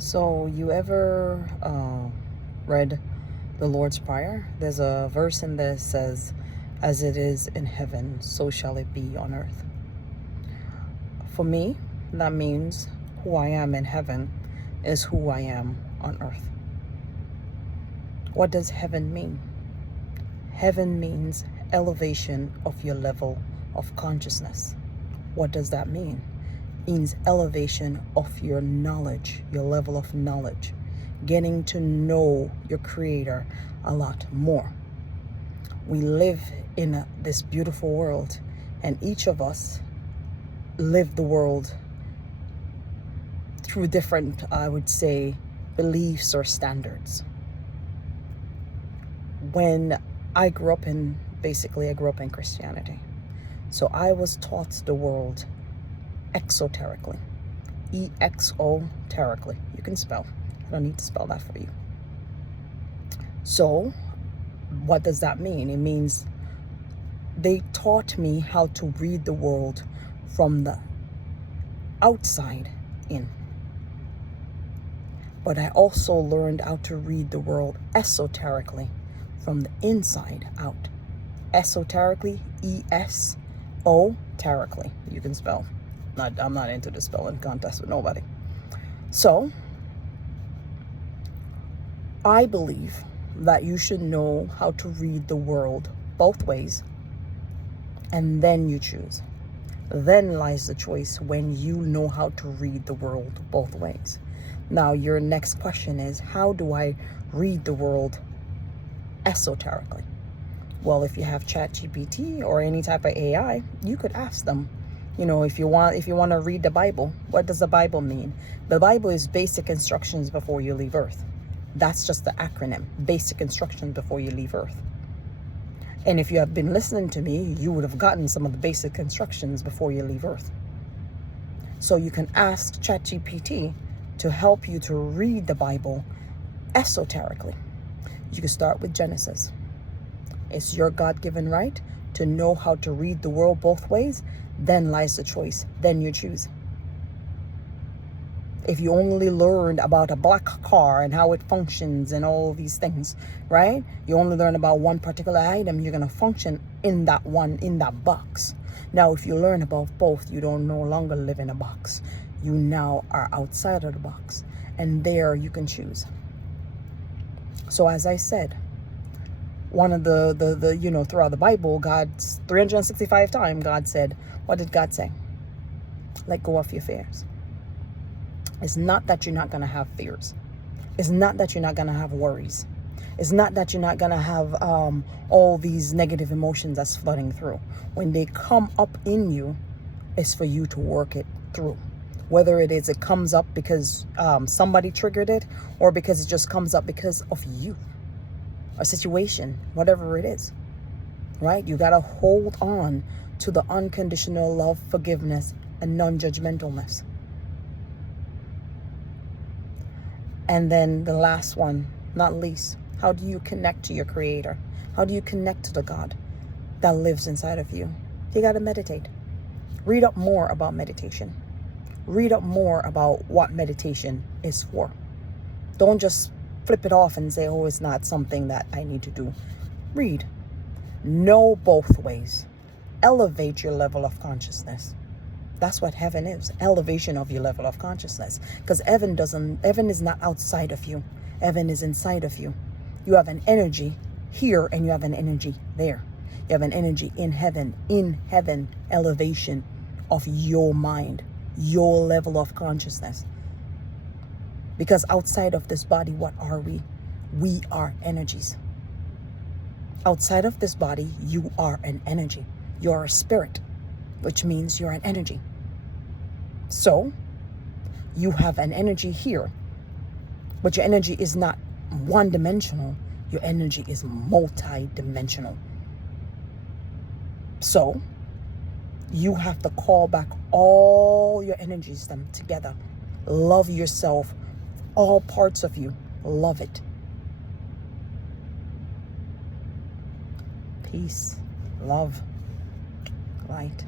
So, you ever read the Lord's Prayer? There's a verse in there that says, "As it is in heaven, so shall it be on earth." For me, that means who I am in heaven is who I am on earth. What does heaven mean? Heaven means elevation of your level of consciousness. What does that mean? Means elevation of your knowledge, your level of knowledge, getting to know your creator a lot more. We live in this beautiful world, and each of us live the world through different, I would say, beliefs or standards. When I grew up in Christianity. So I was taught the world exoterically. Exoterically. You can spell. I don't need to spell that for you. So what does that mean? It means they taught me how to read the world from the outside in. But I also learned how to read the world esoterically from the inside out. Esoterically, E-S-O-terically. You can spell. I'm not into the spelling contest with nobody. So, I believe that you should know how to read the world both ways, and then you choose. Then lies the choice when you know how to read the world both ways. Now, your next question is, how do I read the world esoterically? Well, if you have ChatGPT or any type of AI, you could ask them. If you want to read the Bible, what does the Bible mean? The Bible is basic instructions before you leave Earth. That's just the acronym, basic instructions before you leave Earth. And if you have been listening to me, you would have gotten some of the basic instructions before you leave Earth. So you can ask ChatGPT to help you to read the Bible esoterically. You can start with Genesis. It's your God-given right to know how to read the world both ways. Then lies the choice. Then you choose. If you only learned about a black car and how it functions and all these things, right? You only learn about one particular item, you're going to function in that box. Now, if you learn about both, you don't no longer live in a box. You now are outside of the box. And there you can choose. So as I said, one of the throughout the Bible, God's 365 times, God said, what did God say? Let go of your fears. It's not that you're not going to have fears. It's not that you're not going to have worries. It's not that you're not going to have all these negative emotions that's flooding through. When they come up in you, it's for you to work it through. Whether it comes up because somebody triggered it, or because it just comes up because of you. A situation, whatever it is, right? You got to hold on to the unconditional love, forgiveness, and non-judgmentalness. And then the last one, not least, how do you connect to your creator? How do you connect to the God that lives inside of you? You got to meditate. Read up more about meditation. Read up more about what meditation is for. Don't just flip it off and say, oh, it's not something that I need to do. Read. Know both ways. Elevate your level of consciousness. That's what heaven is. Elevation of your level of consciousness. Because heaven is not outside of you. Heaven is inside of you. You have an energy here and you have an energy there. You have an energy in heaven. In heaven, elevation of your mind, your level of consciousness. Because outside of this body, what are we? We are energies. Outside of this body, you are an energy. You're a spirit, which means you're an energy. So, you have an energy here, but your energy is not one-dimensional. Your energy is multi-dimensional. So, you have to call back all your energies them together. Love yourself. All parts of you. Love it. Peace. Love. Light.